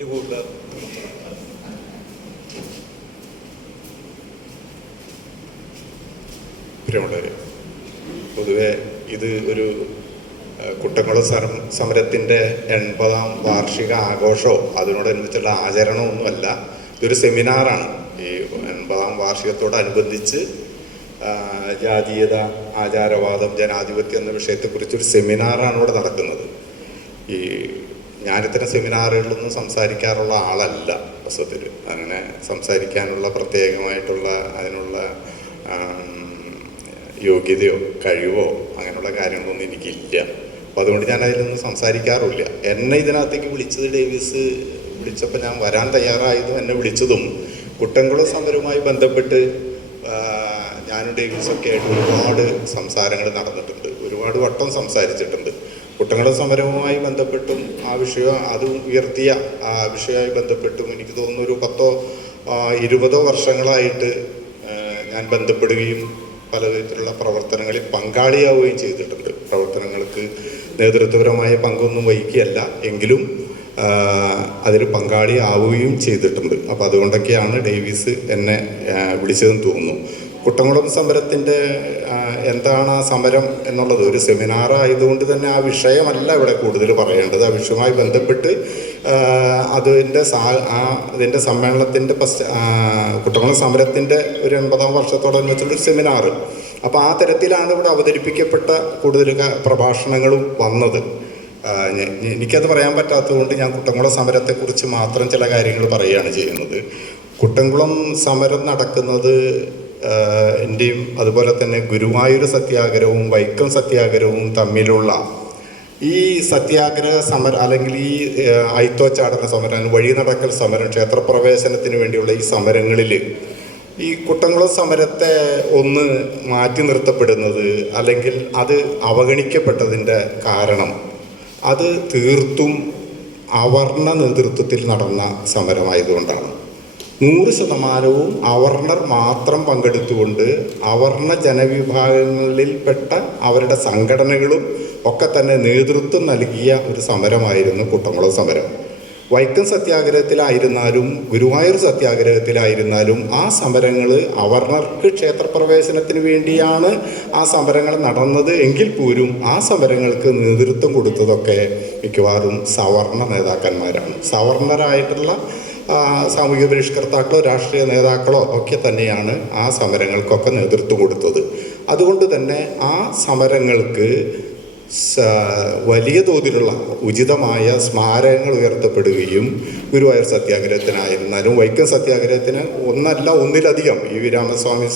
പ്രിയമുള്ളവരെ, പൊതുവെ ഇത് ഒരു കുട്ടംകുളം സമരത്തിൻ്റെ 80ാം വാർഷിക ആഘോഷമോ അതിനോടനുബന്ധിച്ചുള്ള ആചരണമൊന്നുമല്ല. ഇതൊരു സെമിനാറാണ്. ഈ 80ാം വാർഷികത്തോടനുബന്ധിച്ച് ജാതീയത, ആചാരവാദം, ജനാധിപത്യം എന്ന വിഷയത്തെക്കുറിച്ചൊരു സെമിനാറാണ് ഇവിടെ നടക്കുന്നത്. ഈ ഞാനിത്തരം സെമിനാറുകളിലൊന്നും സംസാരിക്കാറുള്ള ആളല്ല. വസ്തുത്തിൽ അങ്ങനെ സംസാരിക്കാനുള്ള പ്രത്യേകമായിട്ടുള്ള അതിനുള്ള യോഗ്യതയോ കഴിവോ അങ്ങനെയുള്ള കാര്യങ്ങളൊന്നും എനിക്കില്ല. അപ്പോൾ അതുകൊണ്ട് ഞാൻ അതിലൊന്നും സംസാരിക്കാറില്ല. എന്നെ ഇതിനകത്തേക്ക് വിളിച്ചത് ഡേവിസ് വിളിച്ചപ്പോൾ ഞാൻ വരാൻ തയ്യാറായതും എന്നെ വിളിച്ചതും കുട്ടംകുളം സമരവുമായി ബന്ധപ്പെട്ട് ഞാനും ഡേവിസൊക്കെ ആയിട്ട് ഒരുപാട് സംസാരങ്ങൾ നടന്നിട്ടുണ്ട്. ഒരുപാട് വട്ടം സംസാരിച്ചിട്ടുണ്ട്. കുട്ടംകുളം സമരവുമായി ബന്ധപ്പെട്ടും ആ വിഷയം അത് ഉയർത്തിയ ആ വിഷയവുമായി ബന്ധപ്പെട്ടും എനിക്ക് തോന്നുന്നു ഒരു 10-20 വർഷങ്ങളായിട്ട് ഞാൻ ബന്ധപ്പെടുകയും പല വിധത്തിലുള്ള പ്രവർത്തനങ്ങളിൽ പങ്കാളിയാവുകയും ചെയ്തിട്ടുണ്ട്. പ്രവർത്തനങ്ങൾക്ക് നേതൃത്വപരമായ പങ്കൊന്നും വഹിക്കുകയല്ല, എങ്കിലും അതിൽ പങ്കാളിയാവുകയും ചെയ്തിട്ടുണ്ട്. അപ്പോൾ അതുകൊണ്ടൊക്കെയാണ് ഡേവിസ് എന്നെ വിളിച്ചതെന്ന് തോന്നുന്നു. കുട്ടംകുളം സമരത്തിൻ്റെ എന്താണ് ആ സമരം എന്നുള്ളത് ഒരു സെമിനാർ ആയതുകൊണ്ട് തന്നെ ആ വിഷയമല്ല ഇവിടെ കൂടുതൽ പറയേണ്ടത്. ആ വിഷയവുമായി ബന്ധപ്പെട്ട് അതിൻ്റെ സമ്മേളനത്തിൻ്റെ കുട്ടംകുളം സമരത്തിൻ്റെ ഒരു 80ാം വർഷത്തോടനുബന്ധിച്ചുള്ളൊരു സെമിനാർ. അപ്പോൾ ആ തരത്തിലാണ് ഇവിടെ അവതരിപ്പിക്കപ്പെട്ട കൂടുതൽ പ്രഭാഷണങ്ങളും വന്നത്. എനിക്കത് പറയാൻ പറ്റാത്തതുകൊണ്ട് ഞാൻ കുട്ടംകുളം സമരത്തെക്കുറിച്ച് മാത്രം ചില കാര്യങ്ങൾ പറയുകയാണ് ചെയ്യുന്നത്. കുട്ടംകുളം സമരം നടക്കുന്നത് ഇന്ത്യയും അതുപോലെ തന്നെ ഗുരുവായൂർ സത്യാഗ്രഹവും വൈക്കം സത്യാഗ്രഹവും തമ്മിലുള്ള ഈ സത്യാഗ്രഹ സമരം അല്ലെങ്കിൽ ഈ അയിത്തോച്ചാടന സമരം, വഴി നടക്കൽ സമരം, ക്ഷേത്രപ്രവേശനത്തിന് വേണ്ടിയുള്ള ഈ സമരങ്ങളിൽ ഈ കുട്ടംകുളം സമരത്തെ ഒന്ന് മാറ്റി നിർത്തപ്പെടുന്നത് അല്ലെങ്കിൽ അത് അവഗണിക്കപ്പെട്ടതിൻ്റെ കാരണം അത് തീർത്തും അവർണ നേതൃത്വത്തിൽ നടന്ന സമരമായതുകൊണ്ടാണ്. 100% അവർണർ മാത്രം പങ്കെടുത്തുകൊണ്ട് അവർണ ജനവിഭാഗങ്ങളിൽപ്പെട്ട അവരുടെ സംഘടനകളും ഒക്കെ തന്നെ നേതൃത്വം നൽകിയ ഒരു സമരമായിരുന്നു കുട്ടംകുളം സമരം. വൈക്കം സത്യാഗ്രഹത്തിലായിരുന്നാലും ഗുരുവായൂർ സത്യാഗ്രഹത്തിലായിരുന്നാലും ആ സമരങ്ങൾ അവർണർക്ക് ക്ഷേത്രപ്രവേശനത്തിന് വേണ്ടിയാണ് ആ സമരങ്ങൾ നടന്നത് എങ്കിൽ പോലും ആ സമരങ്ങൾക്ക് നേതൃത്വം കൊടുത്തതൊക്കെ മിക്കവാറും സവർണ നേതാക്കന്മാരാണ്. സവർണരായിട്ടുള്ള സാമൂഹിക പരിഷ്കർത്താക്കളോ രാഷ്ട്രീയ നേതാക്കളോ ഒക്കെ തന്നെയാണ് ആ സമരങ്ങൾക്കൊക്കെ നേതൃത്വം കൊടുത്തത്. അതുകൊണ്ട് തന്നെ ആ സമരങ്ങൾക്ക് വലിയ തോതിലുള്ള ഉചിതമായ സ്മാരകങ്ങൾ ഉയർത്തപ്പെടുകയും ഗുരുവായൂർ സത്യാഗ്രഹത്തിനായിരുന്നാലും വൈക്കം സത്യാഗ്രഹത്തിന് ഒന്നിലധികം ഈ രാമസ്വാമി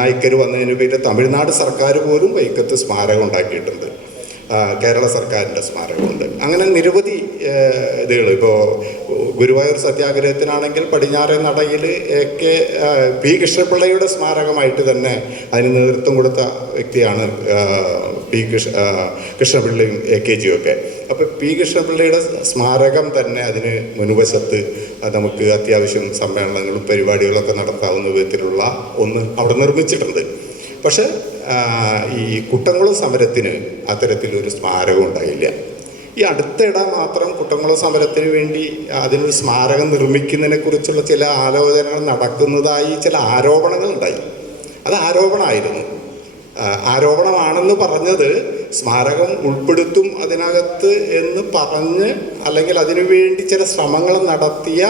നായ്ക്കർ വന്നതിന് പേരിൽ തമിഴ്നാട് സർക്കാർ പോലും വൈക്കത്ത് സ്മാരകം ഉണ്ടാക്കിയിട്ടുണ്ട്. കേരള സർക്കാരിൻ്റെ സ്മാരകമുണ്ട്. അങ്ങനെ നിരവധി ഇതുകൾ. ഇപ്പോൾ ഗുരുവായൂർ സത്യാഗ്രഹത്തിനാണെങ്കിൽ പടിഞ്ഞാറേ നടയിൽ പി കൃഷ്ണപിള്ളയുടെ സ്മാരകമായിട്ട് തന്നെ അതിന് നേതൃത്വം കൊടുത്ത വ്യക്തിയാണ് കൃഷ്ണപിള്ളയും AKG ഒക്കെ. അപ്പോൾ പി കൃഷ്ണപിള്ളയുടെ സ്മാരകം തന്നെ അതിന് മുൻവശത്ത് നമുക്ക് അത്യാവശ്യം സമ്മേളനങ്ങളും പരിപാടികളൊക്കെ നടത്താവുന്ന വിധത്തിലുള്ള ഒന്ന് അവിടെ നിർമ്മിച്ചിട്ടുണ്ട്. പക്ഷെ ഈ കുട്ടംകുളം സമരത്തിന് അത്തരത്തിലൊരു സ്മാരകം ഉണ്ടായില്ല. ഈ അടുത്തിടെ മാത്രം കുട്ടംകുളം സമരത്തിന് വേണ്ടി അതിനൊരു സ്മാരകം നിർമ്മിക്കുന്നതിനെക്കുറിച്ചുള്ള ചില ആലോചനകൾ നടക്കുന്നതായി ചില ആരോപണങ്ങൾ ഉണ്ടായി. അത് ആരോപണമാണെന്ന് പറഞ്ഞത് സ്മാരകം ഉൾപ്പെടുത്തും അതിനകത്ത് എന്ന് പറഞ്ഞ് അല്ലെങ്കിൽ അതിനുവേണ്ടി ചില ശ്രമങ്ങൾ നടത്തിയ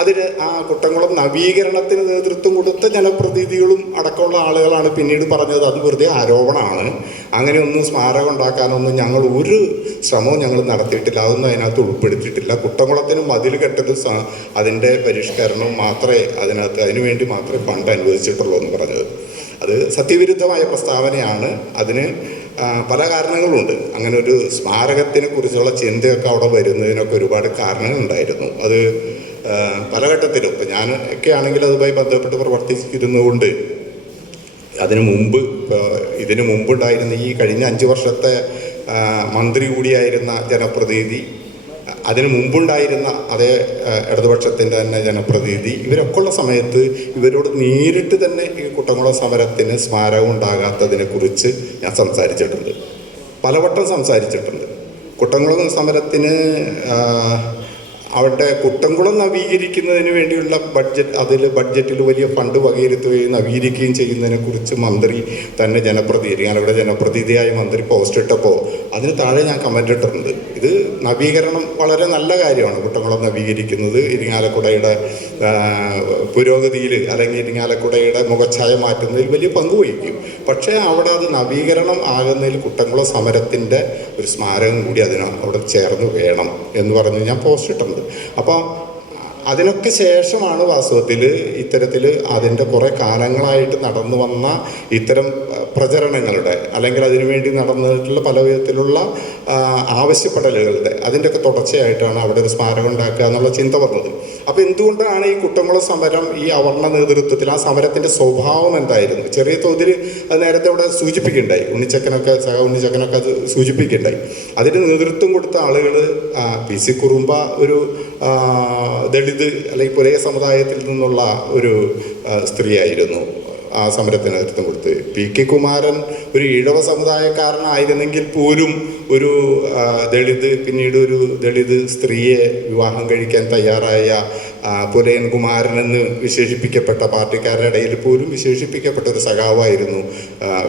അതിന് ആ കുട്ടംകുളം നവീകരണത്തിന് നേതൃത്വം കൊടുത്ത ജനപ്രതിനിധികളും അടക്കമുള്ള ആളുകളാണ് പിന്നീട് പറഞ്ഞത് അത് വെറുതെ ആരോപണമാണ്, അങ്ങനെയൊന്നും സ്മാരകം ഉണ്ടാക്കാനൊന്നും ഞങ്ങൾ ഒരു ശ്രമവും ഞങ്ങൾ നടത്തിയിട്ടില്ല, അതൊന്നും അതിനകത്ത് ഉൾപ്പെടുത്തിയിട്ടില്ല. കുട്ടംകുളത്തിന് മതിൽ കെട്ടലും അതിൻ്റെ പരിഷ്കരണവും മാത്രമേ അതിനുവേണ്ടി മാത്രമേ ഫണ്ട് അനുവദിച്ചിട്ടുള്ളൂ എന്ന് പറഞ്ഞത്. അത് സത്യവിരുദ്ധമായ പ്രസ്താവനയാണ്. അതിന് പല കാരണങ്ങളുണ്ട്. അങ്ങനെ ഒരു സ്മാരകത്തിനെ കുറിച്ചുള്ള ചിന്തയൊക്കെ അവിടെ വരുന്നതിനൊക്കെ ഒരുപാട് കാരണങ്ങളുണ്ടായിരുന്നു. അത് പല ഘട്ടത്തിലും ഇപ്പം ഞാൻ ഒക്കെ ആണെങ്കിൽ അതുമായി ബന്ധപ്പെട്ട് പ്രവർത്തിച്ചിരുന്നുകൊണ്ട് ഇതിനു മുമ്പുണ്ടായിരുന്ന ഈ കഴിഞ്ഞ 5 വർഷത്തെ മന്ത്രി കൂടിയായിരുന്ന ജനപ്രതിനിധി, അതിനു മുമ്പുണ്ടായിരുന്ന അതേ ഇടതുപക്ഷത്തിൻ്റെ തന്നെ ജനപ്രതിനിധി, ഇവരൊക്കെ ഉള്ള സമയത്ത് ഇവരോട് നേരിട്ട് തന്നെ ഈ കുട്ടംകുളം സമരത്തിന് സ്മാരകം ഉണ്ടാകാത്തതിനെക്കുറിച്ച് ഞാൻ സംസാരിച്ചിട്ടുണ്ട്, പലവട്ടം സംസാരിച്ചിട്ടുണ്ട്. കുട്ടംകുളം സമരത്തിന് അവിടെ കുട്ടംകുളം നവീകരിക്കുന്നതിന് വേണ്ടിയുള്ള ബഡ്ജറ്റിൽ വലിയ ഫണ്ട് വകയിരുത്തുകയും നവീകരിക്കുകയും ചെയ്യുന്നതിനെക്കുറിച്ച് മന്ത്രി തന്നെ ഇരിങ്ങാലക്കുട ജനപ്രതിനിധിയായ മന്ത്രി പോസ്റ്റ് ഇട്ടപ്പോൾ അതിന് താഴെ ഞാൻ കമൻ്റ് ഇട്ടിട്ടുണ്ട്. ഇത് നവീകരണം വളരെ നല്ല കാര്യമാണ്. കുട്ടംകുളം നവീകരിക്കുന്നത് ഇരിങ്ങാലക്കുടയുടെ പുരോഗതിയിൽ അല്ലെങ്കിൽ ഇരിങ്ങാലക്കുടയുടെ മുഖച്ഛായ മാറ്റുന്നതിൽ വലിയ പങ്ക് വഹിക്കും. പക്ഷേ അവിടെ അത് നവീകരണം ആകുന്നതിൽ കുട്ടംകുളം സമരത്തിൻ്റെ ഒരു സ്മാരകം കൂടി അവിടെ ചേർന്ന് വേണം എന്ന് പറഞ്ഞ് ഞാൻ പോസ്റ്റ് ഇട്ടിട്ടുണ്ട്. അപ്പോൾ അതിനൊക്കെ ശേഷമാണ് വാസ്തവത്തിൽ ഇത്തരത്തിൽ അതിൻ്റെ കുറേ കാലങ്ങളായിട്ട് നടന്നു വന്ന ഇത്തരം പ്രചരണങ്ങളുടെ അല്ലെങ്കിൽ അതിനുവേണ്ടി നടന്നിട്ടുള്ള പല വിധത്തിലുള്ള ആവശ്യപ്പെടലുകളുടെ അതിൻ്റെയൊക്കെ തുടർച്ചയായിട്ടാണ് അവിടെ ഒരു സ്മാരകം ഉണ്ടാക്കുക എന്നുള്ള ചിന്ത വന്നത്. അപ്പോൾ എന്തുകൊണ്ടാണ് ഈ കുട്ടംകുളം സമരം ഈ അവർണ നേതൃത്വത്തിൽ ആ സമരത്തിൻ്റെ സ്വഭാവം എന്തായിരുന്നു? ചെറിയ തോതിൽ അത് നേരത്തെ അവിടെ സൂചിപ്പിക്കുകയുണ്ടായി. ഉണ്ണിച്ചക്കനൊക്കെ അത് സൂചിപ്പിക്കുകയുണ്ടായി. അതിന് നേതൃത്വം കൊടുത്ത ആളുകൾ PC കുറുമ്പ ഒരു ദളിത് അല്ലെങ്കിൽ പുലയ സമുദായത്തിൽ നിന്നുള്ള ഒരു സ്ത്രീയായിരുന്നു ആ സമരത്തിന് നേതൃത്വം കൊടുത്ത്. PK കുമാരൻ ഒരു ഈഴവ സമുദായക്കാരനായിരുന്നെങ്കിൽ പോലും ഒരു പിന്നീട് ഒരു ദളിത് സ്ത്രീയെ വിവാഹം കഴിക്കാൻ തയ്യാറായ പുലയൻ കുമാരനെന്ന് വിശേഷിപ്പിക്കപ്പെട്ട പാർട്ടിക്കാരുടെ ഇടയിൽ പോലും വിശേഷിപ്പിക്കപ്പെട്ട ഒരു സഖാവായിരുന്നു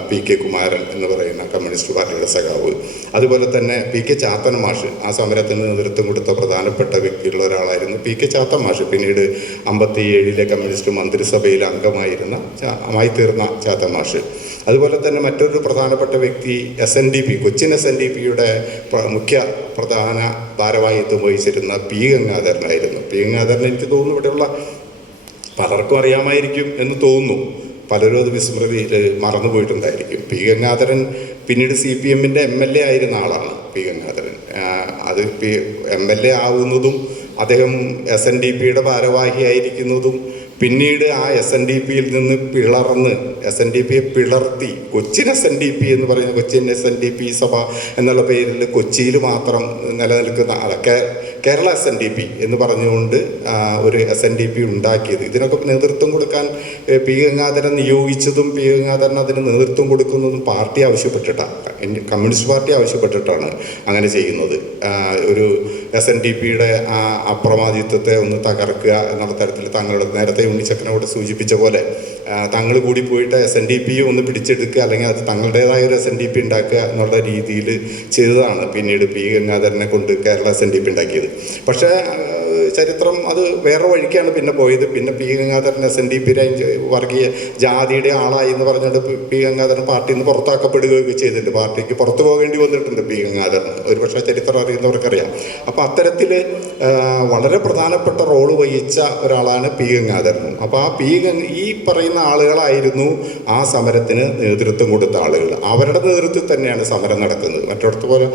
PK കുമാരൻ എന്ന് പറയുന്ന കമ്മ്യൂണിസ്റ്റ് പാർട്ടിയുടെ സഖാവ്. അതുപോലെ തന്നെ PK ചാത്തൻ മാഷ് ആ സമരത്തിന് നേതൃത്വം കൊടുത്ത പ്രധാനപ്പെട്ട വ്യക്തിയുള്ള ഒരാളായിരുന്നു PK ചാത്തൻ മാഷ്. പിന്നീട് 57 കമ്മ്യൂണിസ്റ്റ് മന്ത്രിസഭയിൽ അംഗമായി തീർന്ന ചാത്തൻ മാഷ്. അതുപോലെ തന്നെ മറ്റൊരു പ്രധാനപ്പെട്ട വ്യക്തി SNDP കൊച്ചിൻ SNDPയുടെ മുഖ്യ പ്രധാന ഭാരവാഹിത്വം വഹിച്ചിരുന്ന P ഗംഗാധരനായിരുന്നു. P ഗംഗാധരൻ എനിക്ക് തോന്നുന്നു ഇവിടെയുള്ള പലർക്കും അറിയാമായിരിക്കും എന്ന് തോന്നുന്നു. പലരും അത് വിസ്മൃതിയിൽ മറന്നുപോയിട്ടുണ്ടായിരിക്കും. P ഗംഗാധരൻ പിന്നീട് CPMൻ്റെ MLA ആയിരുന്ന ആളാണ്. P ഗംഗാധരൻ അത് MLA ആവുന്നതും അദ്ദേഹം SNDPയുടെ ഭാരവാഹിയായിരിക്കുന്നതും പിന്നീട് ആ SNDPയിൽ നിന്ന് പിളർന്ന് SNDPയെ പിളർത്തി കൊച്ചിൻ SNDP എന്ന് പറയുന്ന കൊച്ചിൻ SNDP സഭ എന്നുള്ള പേരിൽ കൊച്ചിയിൽ മാത്രം നിലനിൽക്കുന്ന അതൊക്കെ കേരള SNDP എന്ന് പറഞ്ഞുകൊണ്ട് ഒരു SNDP ഉണ്ടാക്കിയത്. ഇതിനൊക്കെ നേതൃത്വം കൊടുക്കാൻ P ഗംഗാധരൻ നിയോഗിച്ചതും P ഗംഗാധരൻ അതിന് നേതൃത്വം കൊടുക്കുന്നതും പാർട്ടി ആവശ്യപ്പെട്ടിട്ടാണ്, കമ്മ്യൂണിസ്റ്റ് പാർട്ടി ആവശ്യപ്പെട്ടിട്ടാണ് അങ്ങനെ ചെയ്യുന്നത്. ഒരു SNDPയുടെ ആ അപ്രമാദിത്വത്തെ ഒന്ന് തകർക്കുക എന്നുള്ള തരത്തിൽ തങ്ങളുടെ നേരത്തെ ഉണ്ണിച്ചക്കനോട് സൂചിപ്പിച്ച പോലെ തങ്ങൾ കൂടി പോയിട്ട് SNDP ഒന്ന് പിടിച്ചെടുക്കുക അല്ലെങ്കിൽ അത് തങ്ങളുടേതായ ഒരു SNDP ഉണ്ടാക്കുക എന്നുള്ള രീതിയിൽ ചെയ്തതാണ് പിന്നീട് P ഗംഗാധരനെ കൊണ്ട് കേരള SNDP ഉണ്ടാക്കിയത്. പക്ഷേ ചരിത്രം അത് വേറെ വഴിക്കാണ് പിന്നെ പോയത്. പിന്നെ P ഗംഗാധരൻ SNDP വർഗീയ ജാതിയുടെ ആളായി എന്ന് പറഞ്ഞിട്ട് P ഗംഗാധരൻ പാർട്ടിയിൽ നിന്ന് പുറത്താക്കപ്പെടുകയൊക്കെ ചെയ്തിട്ടുണ്ട്. പാർട്ടിക്ക് പുറത്തു പോകേണ്ടി വന്നിട്ടുണ്ട് P ഗംഗാധരൻ. ഒരു പക്ഷേ ചരിത്രം അറിയുന്നവർക്കറിയാം. അപ്പോൾ അത്തരത്തിൽ വളരെ പ്രധാനപ്പെട്ട റോള് വഹിച്ച ഒരാളാണ് P ഗംഗാധരൻ. അപ്പോൾ ആ ഈ പറയുന്ന ആളുകളായിരുന്നു ആ സമരത്തിന് നേതൃത്വം കൊടുത്ത ആളുകൾ. അവരുടെ നേതൃത്വത്തിൽ തന്നെയാണ് സമരം നടക്കുന്നത്. മറ്റിടത്ത് പോലെ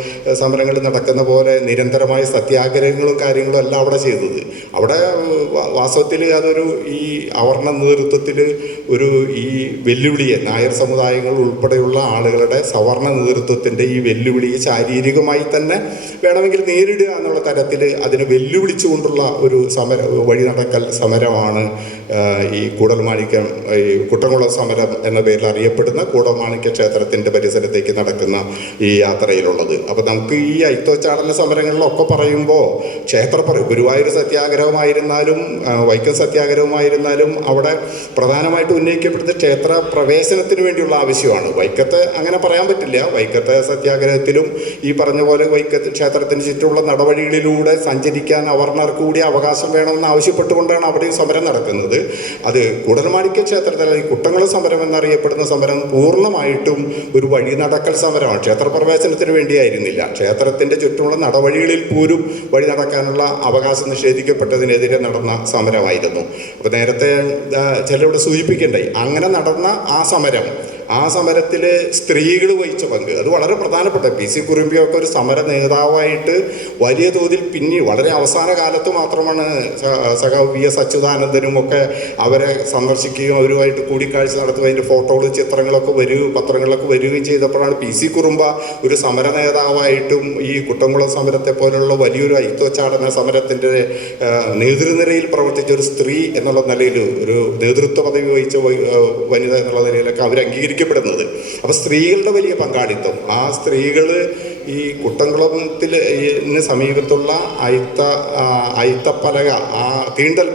സമരങ്ങൾ നടക്കുന്ന പോലെ നിരന്തരമായ സത്യാഗ്രഹങ്ങളും കാര്യങ്ങളും എല്ലാം അവിടെ ചെയ്തത്. അവിടെ വാസ്തവത്തിൽ അതൊരു ഈ അവർണ നേതൃത്വത്തിൽ ഈ വെല്ലുവിളിയെ നായർ സമുദായങ്ങൾ ഉൾപ്പെടെയുള്ള ആളുകളുടെ സവർണ നേതൃത്വത്തിൻ്റെ ഈ വെല്ലുവിളിയെ ശാരീരികമായി തന്നെ വേണമെങ്കിൽ നേരിടുക എന്നുള്ള തരത്തിൽ അതിനെ വെല്ലുവിളിച്ചുകൊണ്ടുള്ള ഒരു വഴി നടക്കൽ സമരമാണ് ഈ കൂടൽമാണിക്യം കുട്ടംകുളം സമരം എന്ന പേരിൽ അറിയപ്പെടുന്ന കൂടൽമാണിക്യ ക്ഷേത്രത്തിൻ്റെ പരിസരത്തേക്ക് നടക്കുന്ന ഈ യാത്രയിലുള്ളത്. അപ്പോൾ നമുക്ക് ഈ അയിത്തോച്ചാടന സമരങ്ങളിലൊക്കെ പറയുമ്പോൾ ഗുരുവായൂർ സത്യാഗ്രഹമായിരുന്നാലും വൈക്കം സത്യാഗ്രഹമായിരുന്നാലും അവിടെ പ്രധാനമായിട്ട് ഉന്നയിക്കപ്പെടുന്ന ക്ഷേത്ര പ്രവേശനത്തിന് വേണ്ടിയുള്ള ആവശ്യമാണ്. വൈക്കത്ത് അങ്ങനെ പറയാൻ പറ്റില്ല. വൈക്കത്തെ സത്യാഗ്രഹത്തിലും ഈ പറഞ്ഞ പോലെ വൈക്കത്ത് ക്ഷേത്രത്തിന് ചുറ്റുമുള്ള നടവഴികളിലൂടെ സഞ്ചരിക്കാൻ അവർണർക്ക് കൂടി അവകാശം വേണമെന്ന് ആവശ്യപ്പെട്ടുകൊണ്ടാണ് അവിടെയും സമരം നടക്കുന്നത്. അത് കൂടൽമാണിക്യ ക്ഷേത്രത്തിൽ ഈ കുട്ടംകുളം സമരം എന്നറിയപ്പെടുന്ന സമരം പൂർണ്ണമായിട്ടും ഒരു വഴി നടക്കൽ സമരമാണ്. ക്ഷേത്രപ്രവേശനത്തിന് വേണ്ടിയായിരുന്നില്ല. ക്ഷേത്രത്തിൻ്റെ ചുറ്റുമുള്ള നടവഴികളിൽ പോലും വഴി നടക്കാനുള്ള അവകാശം നിഷേധിക്കപ്പെട്ടതിനെതിരെ നടന്ന സമരമായിരുന്നു. അപ്പോൾ നേരത്തെ ചിലരോട് സൂചിപ്പിക്കണ്ടായി. അങ്ങനെ നടന്ന ആ സമരത്തിൽ സ്ത്രീകൾ വഹിച്ച പങ്ക് അത് വളരെ പ്രധാനപ്പെട്ട. PC കുറുമ്പിയൊക്കെ ഒരു സമര നേതാവായിട്ട് വലിയ തോതിൽ വളരെ അവസാന കാലത്ത് മാത്രമാണ് സഖാവ് VS അച്യുതാനന്ദനും ഒക്കെ അവരെ സന്ദർശിക്കുകയും അവരുമായിട്ട് കൂടിക്കാഴ്ച നടത്തുകയും അതിൻ്റെ ഫോട്ടോകളും ചിത്രങ്ങളൊക്കെ പത്രങ്ങളിലൊക്കെ വരികയും ചെയ്തപ്പോഴാണ് PC കുറുമ്പ ഒരു സമര നേതാവായിട്ടും ഈ കുട്ടംകുളം സമരത്തെ പോലുള്ള വലിയൊരു അയിത്തോച്ചാടന സമരത്തിൻ്റെ നേതൃനിരയിൽ പ്രവർത്തിച്ച ഒരു സ്ത്രീ എന്നുള്ള നിലയിൽ ഒരു നേതൃത്വ പദവി വഹിച്ച വനിത എന്നുള്ള നിലയിലൊക്കെ അവർ അംഗീകരിക്കപ്പെടുന്നത്. അപ്പോൾ സ്ത്രീകളുടെ വലിയ പങ്കാളിത്തം, ആ സ്ത്രീകൾ ഈ കുട്ടംകുളത്തിൽ സമീപത്തുള്ള അയിത്തപ്പലക, ആ തീണ്ടൽ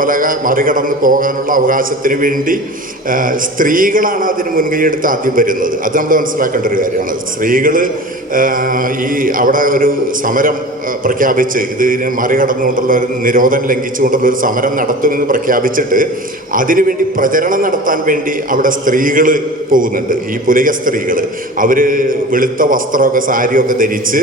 പലക മറികടന്ന് പോകാനുള്ള അവകാശത്തിന് വേണ്ടി സ്ത്രീകളാണ് അതിന് മുൻകൈയെടുത്ത് ആദ്യം വരുന്നത്. അത് നമ്മൾ മനസ്സിലാക്കേണ്ട ഒരു കാര്യമാണ്. സ്ത്രീകൾ ഈ അവിടെ ഒരു സമരം പ്രഖ്യാപിച്ച് ഇതിന് മറികടന്നുകൊണ്ടുള്ള ഒരു നിരോധനം ലംഘിച്ചുകൊണ്ടുള്ള ഒരു സമരം നടത്തുമെന്ന് പ്രഖ്യാപിച്ചിട്ട് അതിനുവേണ്ടി പ്രചരണം നടത്താൻ വേണ്ടി അവിടെ സ്ത്രീകൾ പോകുന്നുണ്ട്. ഈ പുലയ സ്ത്രീകൾ അവർ വെളുത്ത വസ്ത്രമൊക്കെ സാരിയൊക്കെ ധരിച്ച്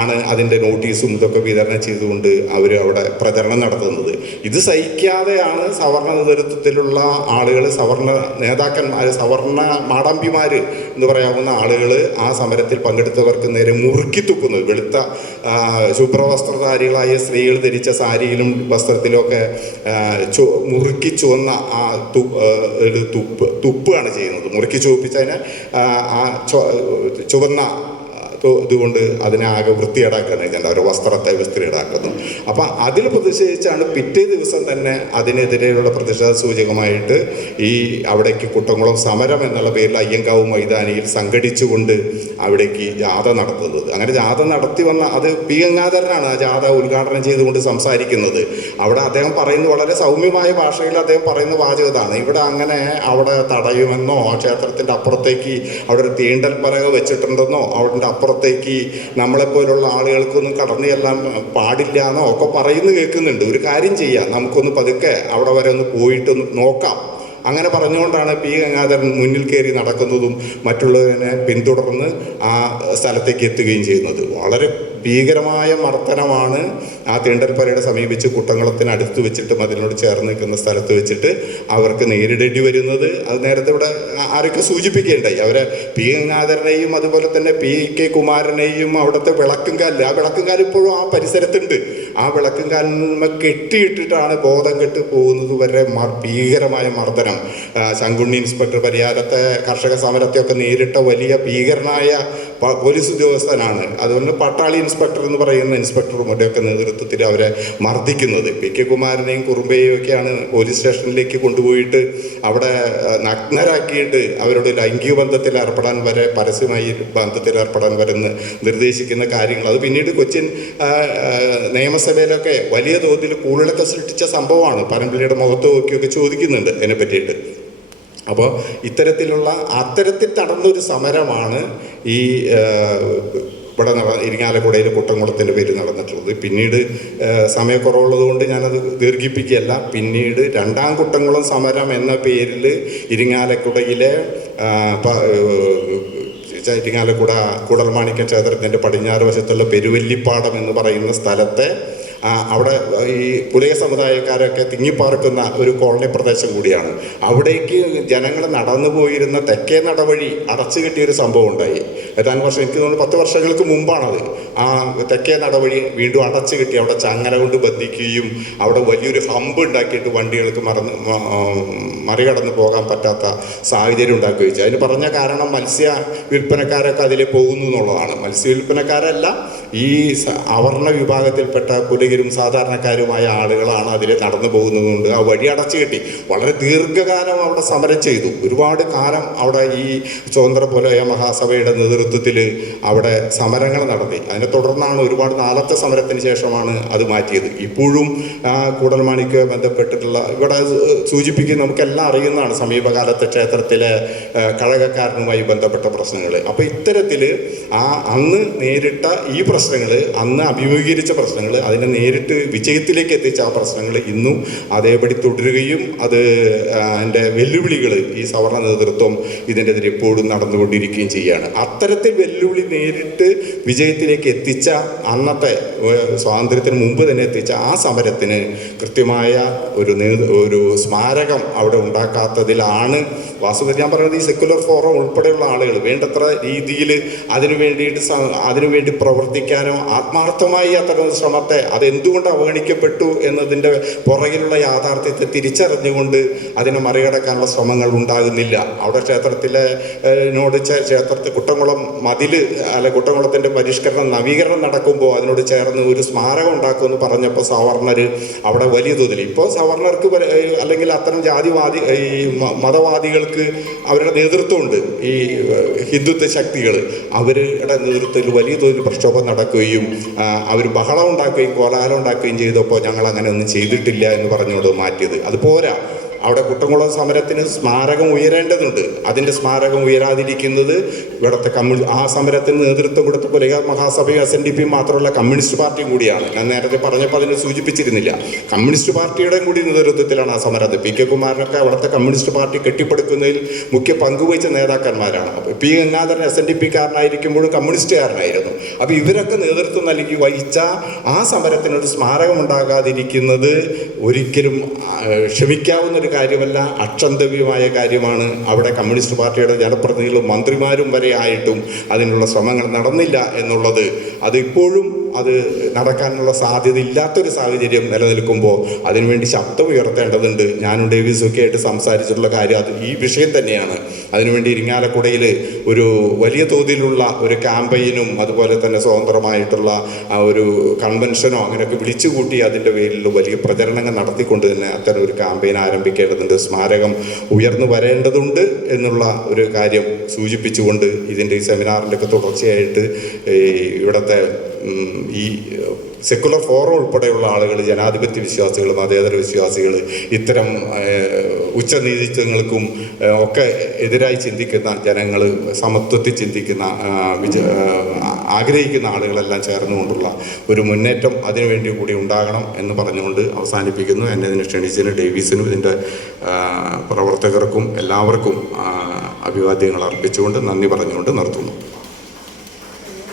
ആണ് അതിൻ്റെ നോട്ടീസും ഇതൊക്കെ വിതരണം ചെയ്തുകൊണ്ട് അവർ അവിടെ പ്രചരണം നടത്തുന്നത്. ഇത് സഹിക്കാതെയാണ് സവർണ നേതൃത്വത്തിലുള്ള ആളുകൾ, സവർണ നേതാക്കന്മാർ, സവർണ മാടമ്പിമാർ എന്ന് പറയാവുന്ന ആളുകൾ ആ സമരത്തിൽ പങ്കെടുത്തവർക്ക് നേരെ മുറുക്കി തുപ്പുന്നത്. വെളുത്ത ശുഭ്രവസ്ത്രധാരികളായ സ്ത്രീകൾ ധരിച്ച സാരിയിലും വസ്ത്രത്തിലുമൊക്കെ മുറുക്കി ചുവന്ന ആ തുപ്പാണ് ചെയ്യുന്നത്. മുറുക്കി ചുവപ്പിച്ചതിനെ ആ ചുവന്ന ഇതുകൊണ്ട് അതിനെ ആകെ വൃത്തിയേടാക്കുകയാണ് ചെയ്യുന്നത്. അവരുടെ വസ്ത്രത്തെ വൃത്തിയേടാക്കുന്നു. അപ്പം അതിൽ പ്രതിഷേധിച്ചാണ് പിറ്റേ ദിവസം തന്നെ അതിനെതിരെയുള്ള പ്രതിഷേധ സൂചകമായിട്ട് ഈ അവിടേക്ക് കുട്ടംകുളം സമരം എന്നുള്ള പേരിൽ അയ്യങ്കാവ് മൈതാനിയിൽ സംഘടിച്ചുകൊണ്ട് അവിടേക്ക് ജാഥ നടത്തുന്നത്. അങ്ങനെ ജാഥ നടത്തി വന്ന അത് പി ഗംഗാധരനാണ് ആ ജാഥ ഉദ്ഘാടനം ചെയ്തുകൊണ്ട് സംസാരിക്കുന്നത്. അവിടെ അദ്ദേഹം പറയുന്ന വളരെ സൗമ്യമായ ഭാഷയിൽ അദ്ദേഹം പറയുന്ന വാചകതാണ്, ഇവിടെ അങ്ങനെ അവിടെ തടയുമെന്നോ ആ ക്ഷേത്രത്തിൻ്റെ അപ്പുറത്തേക്ക് അവിടെ ഒരു തീണ്ടൽ പലക വെച്ചിട്ടുണ്ടെന്നോ അവിടെ അപ്പുറത്തേക്ക് നമ്മളെപ്പോലുള്ള ആളുകൾക്കൊന്നും കടന്നു ചെല്ലാൻ പാടില്ല എന്നോ ഒക്കെ പറയുന്നു കേൾക്കുന്നുണ്ട്. ഒരു കാര്യം ചെയ്യാം, നമുക്കൊന്ന് പതുക്കെ അവിടെ വരെ ഒന്ന് പോയിട്ടൊന്ന് നോക്കാം. അങ്ങനെ പറഞ്ഞുകൊണ്ടാണ് പി ഗംഗാധരൻ മുന്നിൽ കയറി നടക്കുന്നതും മറ്റുള്ളവരെ പിന്തുടർന്ന് ആ സ്ഥലത്തേക്ക് എത്തുകയും ചെയ്യുന്നത്. വളരെ ഭീകരമായ മർദ്ദനമാണ് ആ തീണ്ടൽപ്പലയുടെ സമീപിച്ച് കുട്ടംകുളത്തിന് അടുത്ത് വെച്ചിട്ടും അതിനോട് ചേർന്ന് നിൽക്കുന്ന സ്ഥലത്ത് വെച്ചിട്ട് അവർക്ക് നേരിടേണ്ടി വരുന്നത്. അത് നേരത്തെ ഇവിടെ ആരൊക്കെ സൂചിപ്പിക്കുകയുണ്ടായി. അവരെ പി ഗംഗാധരനെയും അതുപോലെ തന്നെ പി കെ കുമാരനെയും അവിടുത്തെ വിളക്കുംകാലിൽ, ആ വിളക്കുംകാൽ ഇപ്പോഴും ആ പരിസരത്തുണ്ട്. ആ വിളക്കുംകാലിന്മ കെട്ടിയിട്ടിട്ടാണ് ബോധം കെട്ട് പോകുന്നത് വരെ ഭീകരമായ മർദ്ദനം. ശങ്കുണ്ണി ഇൻസ്പെക്ടർ പരിയാരത്തെ കർഷക സമരത്തെയൊക്കെ നേരിട്ട വലിയ ഭീകരനായ പോലീസ് ഉദ്യോഗസ്ഥനാണ്. അതുകൊണ്ട് പട്ടാളി ഇൻസ്പെക്ടർ എന്ന് പറയുന്ന ഇൻസ്പെക്ടറുമൊക്കെ നേതൃത്വത്തിൽ അവരെ മർദ്ദിക്കുന്നത്. പി കെ കുമാരനെയും കുറുമ്പയെയും ഒക്കെയാണ് പോലീസ് സ്റ്റേഷനിലേക്ക് കൊണ്ടുപോയിട്ട് അവിടെ നഗ്നരാക്കിയിട്ട് അവരുടെ ലൈംഗിക ബന്ധത്തിൽ ഏർപ്പെടാൻ വരെ, പരസ്യമായി ബന്ധത്തിൽ ഏർപ്പെടാൻ വരെ നിർദ്ദേശിക്കുന്ന കാര്യങ്ങൾ. അത് പിന്നീട് കൊച്ചിൻ നിയമസഭയിലൊക്കെ വലിയ തോതിൽ കൂളിളക്കം സൃഷ്ടിച്ച സംഭവമാണ്. പനമ്പിള്ളിയുടെ മുഖത്ത് നോക്കിയൊക്കെ ചോദിക്കുന്നുണ്ട് അതിനെ പറ്റിയിട്ട്. അപ്പോൾ അത്തരത്തിൽ നടന്നൊരു സമരമാണ് ഈ ഇവിടെ ഇരിങ്ങാലക്കുടയിൽ കുട്ടംകുളത്തിൻ്റെ പേര് നടന്നിട്ടുള്ളത്. പിന്നീട് സമയക്കുറവുള്ളത് കൊണ്ട് ഞാനത് ദീർഘിപ്പിക്കുകയല്ല. പിന്നീട് രണ്ടാം കുട്ടംകുളം സമരം എന്ന പേരിൽ ഇരിങ്ങാലക്കുടയിലെ ഇരിങ്ങാലക്കുട കൂടൽമാണിക്യം ക്ഷേത്രത്തിൻ്റെ പടിഞ്ഞാറ് വശത്തുള്ള പെരുവല്ലിപ്പാടം എന്ന് പറയുന്ന സ്ഥലത്തെ അവിടെ ഈ പുലയ സമുദായക്കാരൊക്കെ തിങ്ങിപ്പാർക്കുന്ന ഒരു കോളനി പ്രദേശം കൂടിയാണ്. അവിടേക്ക് ജനങ്ങൾ നടന്നു പോയിരുന്ന തെക്കേ നടവഴി അടച്ചു കെട്ടിയൊരു സംഭവം ഉണ്ടായി. ഏതാനും വർഷം, എനിക്ക് തോന്നുന്നു 10 വർഷങ്ങൾക്ക് മുമ്പാണത്. ആ തെക്കേ നടവഴി വീണ്ടും അടച്ചു കെട്ടി അവിടെ ചങ്ങല കൊണ്ട് ബന്ധിക്കുകയും അവിടെ വലിയൊരു ഹമ്പ് ഉണ്ടാക്കിയിട്ട് വണ്ടികൾക്ക് മറികടന്ന് പോകാൻ പറ്റാത്ത സാഹചര്യം ഉണ്ടാക്കുകയും ചെയ്തു. അതിന് പറഞ്ഞ കാരണം മത്സ്യ വിൽപ്പനക്കാരൊക്കെ അതിൽ പോകുന്നു എന്നുള്ളതാണ്. മത്സ്യ വിൽപ്പനക്കാരല്ല, ഈ അവർണ വിഭാഗത്തിൽപ്പെട്ട പുലയരും സാധാരണക്കാരുമായ ആളുകളാണ് അതിൽ നടന്നു പോകുന്നതുകൊണ്ട് ആ വഴി അടച്ചു കെട്ടി. വളരെ ദീർഘകാലം അവിടെ സമരം ചെയ്തു. ഒരുപാട് കാലം അവിടെ ഈ സ്വതന്ത്ര പുലയ മഹാസഭയുടെ നേതൃത്വത്തിൽ അവിടെ സമരങ്ങൾ നടത്തി. അതിനെ തുടർന്നാണ് ഒരുപാട് നാളത്തെ സമരത്തിന് ശേഷമാണ് അത് മാറ്റിയത്. ഇപ്പോഴും കൂടൽമാണിക്ക് ബന്ധപ്പെട്ടിട്ടുള്ള ഇവിടെ സൂചിപ്പിക്കുന്ന നമുക്കെല്ലാം അറിയുന്നതാണ് സമീപകാലത്തെ ക്ഷേത്രത്തിലെ കഴകക്കാരനുമായി ബന്ധപ്പെട്ട പ്രശ്നങ്ങൾ. അപ്പോൾ ഇത്തരത്തിൽ അന്ന് നേരിട്ട ഈ പ്രശ്നങ്ങൾ, അന്ന് അഭിമുഖീകരിച്ച പ്രശ്നങ്ങൾ, അതിനെ നേരിട്ട് വിജയത്തിലേക്ക് എത്തിച്ച ആ പ്രശ്നങ്ങൾ ഇന്നും അതേപടി തുടരുകയും അതിൻ്റെ വെല്ലുവിളികൾ ഈ സവർണ നേതൃത്വം ഇതിനെതിരെ എപ്പോഴും നടന്നുകൊണ്ടിരിക്കുകയും ചെയ്യുകയാണ്. അത്തരത്തിൽ വെല്ലുവിളി നേരിട്ട് വിജയത്തിലേക്ക് എത്തിച്ച, അന്നത്തെ സ്വാതന്ത്ര്യത്തിന് മുമ്പ് തന്നെ എത്തിച്ച ആ സമരത്തിന് കൃത്യമായ ഒരു സ്മാരകം അവിടെ ഉണ്ടാക്കാത്തതിലാണ് വാസ്തവത്തിൽ ഞാൻ പറയുന്നത്. ഈ സെക്യുലർ ഫോറം ഉൾപ്പെടെയുള്ള ആളുകൾ വേണ്ടത്ര രീതിയിൽ അതിനുവേണ്ടി പ്രവർത്തിക്കാനോ ആത്മാർത്ഥമായി അത്തരം ശ്രമത്തെ അത് അതെന്തുകൊണ്ട് അവഗണിക്കപ്പെട്ടു എന്നതിൻ്റെ പുറകിലുള്ള യാഥാർത്ഥ്യത്തെ തിരിച്ചറിഞ്ഞുകൊണ്ട് അതിനെ മറികടക്കാനുള്ള ശ്രമങ്ങൾ ഉണ്ടാകുന്നില്ല. അവിടെ ക്ഷേത്രത്തിൽ കുട്ടംകുളം മതിൽ കുട്ടംകുളത്തിൻ്റെ പരിഷ്കരണം നവീകരണം നടക്കുമ്പോൾ അതിനോട് ചേർന്ന് ഒരു സ്മാരകം ഉണ്ടാക്കുമെന്ന് പറഞ്ഞപ്പോൾ സവർണർ അവിടെ വലിയ തോതിൽ, ഇപ്പോൾ സവർണർക്ക് അല്ലെങ്കിൽ അത്തരം ജാതിവാദി ഈ മതവാദികൾക്ക് അവരുടെ നേതൃത്വമുണ്ട്, ഈ ഹിന്ദുത്വ ശക്തികൾ, അവരുടെ നേതൃത്വത്തിൽ വലിയ തോതിൽ പ്രക്ഷോഭം നടക്കുകയും അവർ ബഹളം ഉണ്ടാക്കുകയും കോലാഹലം ഉണ്ടാക്കുകയും ചെയ്തപ്പോൾ ഞങ്ങൾ അങ്ങനെ ഒന്നും ചെയ്തിട്ടില്ല എന്ന് പറഞ്ഞുകൊണ്ട് മാറ്റിയത്. അതുപോരാ, അവിടെ കുട്ടംകുളം സമരത്തിന് സ്മാരകം ഉയരേണ്ടതുണ്ട്. അതിൻ്റെ സ്മാരകം ഉയരാതിരിക്കുന്നത് ഇവിടുത്തെ ആ സമരത്തിന് നേതൃത്വം കൊടുത്ത പുലിക മഹാസഭയും SNDP മാത്രമല്ല കമ്മ്യൂണിസ്റ്റ് പാർട്ടിയും കൂടിയാണ്. ഞാൻ നേരത്തെ പറഞ്ഞപ്പോൾ അതിനെ സൂചിപ്പിച്ചിരുന്നില്ല. കമ്മ്യൂണിസ്റ്റ് പാർട്ടിയുടെയും കൂടി നേതൃത്വത്തിലാണ് ആ സമരം. PK കുമാരനൊക്കെ അവിടുത്തെ കമ്മ്യൂണിസ്റ്റ് പാർട്ടി കെട്ടിപ്പടുക്കുന്നതിൽ മുഖ്യ പങ്കുവഹിച്ച നേതാക്കന്മാരാണ്. P ഗംഗാധരൻ SNDP-കാരനായിരിക്കുമ്പോഴും കമ്മ്യൂണിസ്റ്റുകാരനായിരുന്നു. അപ്പോൾ ഇവരൊക്കെ നേതൃത്വം നൽകി വഹിച്ച ആ സമരത്തിനൊരു സ്മാരകം ഉണ്ടാകാതിരിക്കുന്നത് ഒരിക്കലും ക്ഷമിക്കാവുന്നൊരു കാര്യമല്ല, അക്ഷന്തവ്യമായ കാര്യമാണ്. അവിടെ കമ്മ്യൂണിസ്റ്റ് പാർട്ടിയുടെ ജനപ്രതിനിധികളും മന്ത്രിമാരും വരെ ആയിട്ടും അതിനുള്ള ശ്രമങ്ങൾ നടന്നില്ല എന്നുള്ളത് അതിപ്പോഴും അത് നടക്കാനുള്ള സാധ്യത ഇല്ലാത്തൊരു സാഹചര്യം നിലനിൽക്കുമ്പോൾ അതിനുവേണ്ടി ശബ്ദം ഉയർത്തേണ്ടതുണ്ട്. ഞാനും ഡേവിസൊക്കെ ആയിട്ട് സംസാരിച്ചിട്ടുള്ള കാര്യം അത് ഈ വിഷയം തന്നെയാണ്. അതിനുവേണ്ടി ഇരിങ്ങാലക്കുടയിൽ ഒരു വലിയ തോതിലുള്ള ഒരു ക്യാമ്പയിനും അതുപോലെ തന്നെ സ്വതന്ത്രമായിട്ടുള്ള ഒരു കൺവെൻഷനോ അങ്ങനെയൊക്കെ വിളിച്ചുകൂട്ടി അതിൻ്റെ പേരിൽ വലിയ പ്രചരണങ്ങൾ നടത്തിക്കൊണ്ട് തന്നെ അത്തരം ഒരു ക്യാമ്പയിൻ ആരംഭിക്കേണ്ടതുണ്ട്. സ്മാരകം ഉയർന്നു വരേണ്ടതുണ്ട് എന്നുള്ള ഒരു കാര്യം സൂചിപ്പിച്ചുകൊണ്ട് ഇതിൻ്റെ ഈ സെമിനാറിൻ്റെയൊക്കെ തുടർച്ചയായിട്ട് ഇവിടുത്തെ ഈ സെക്കുലർ ഫോറം ഉൾപ്പെടെയുള്ള ആളുകൾ, ജനാധിപത്യ വിശ്വാസികൾ, മതേതര വിശ്വാസികൾ, ഇത്തരം ഉച്ചനീതിത്വങ്ങൾക്കും ഒക്കെ എതിരായി ചിന്തിക്കുന്ന ജനങ്ങൾ, സമത്വത്തിൽ ചിന്തിക്കുന്ന ആഗ്രഹിക്കുന്ന ആളുകളെല്ലാം ചേർന്നുകൊണ്ടുള്ള ഒരു മുന്നേറ്റം അതിനുവേണ്ടി കൂടി ഉണ്ടാകണം എന്ന് പറഞ്ഞുകൊണ്ട് അവസാനിപ്പിക്കുന്നു. എന്നെ ഇതിനെ ക്ഷണിച്ചതിന് ഡേവിസിനും ഇതിൻ്റെ പ്രവർത്തകർക്കും എല്ലാവർക്കും അഭിവാദ്യങ്ങൾ അർപ്പിച്ചുകൊണ്ട് നന്ദി പറഞ്ഞുകൊണ്ട് നിർത്തുന്നു.